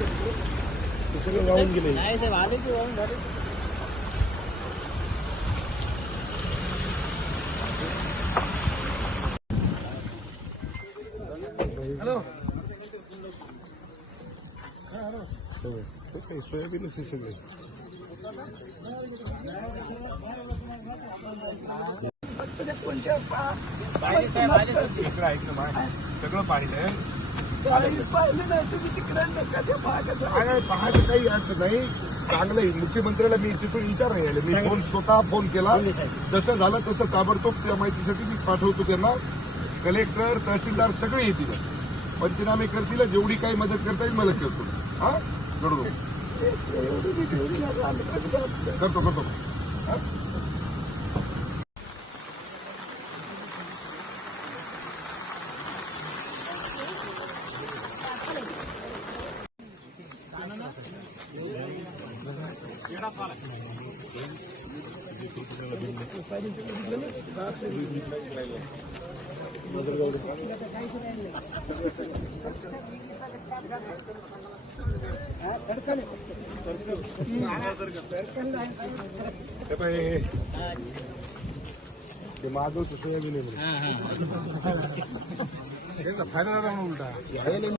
ते सगळं वाहून गेले. नाही साहेब आले की वाहून झाले हो. ते काही सोयाबीनच आहे नाही, पाहायचं काही अर्थ नाही. चांगलंय मुख्यमंत्र्याला मी तिथून विचार राहिले मी फोन स्वतः फोन केला. जसं झालं तसं ताबडतोब त्या माहितीसाठी मी पाठवतो त्यांना. कलेक्टर तहसीलदार सगळे येतील. पंचनामे करतील जेवढी काही मदत करता येईल मदत करतो. हा? करतो करतो ते म्हणे. त्यांचा फायदा झाला उलटा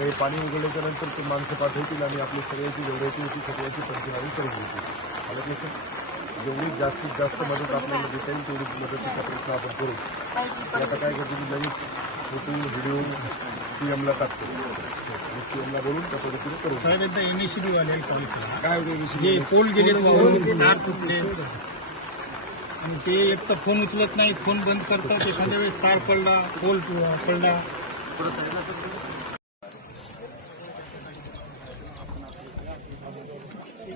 सांगितलं काही पाणी उघडल्याच्या नंतर ते माणसं पाठवतील आणि आपली सगळ्याची जेवढ्याची होती सगळ्याची पंचनामे करून घेतील की लक्षात? जेवढी जास्तीत जास्त मदत आपल्याला देता येईल तेवढी मदतीचा प्रयत्न आपण करू. आता काय करतो की लगेच फोटो व्हिडिओ सीएमला टाकतो. आणि सीएमला बोलून त्या पद्धतीने करू साहेब एकदा इनिशिएटिव्ह आले कॉल केला काय होतं हे पोल गेले तार तुटले. आणि ते एक तर फोन उचलत नाही फोन बंद करतात. ते संध्याकाळी तार पडला पोल पडला.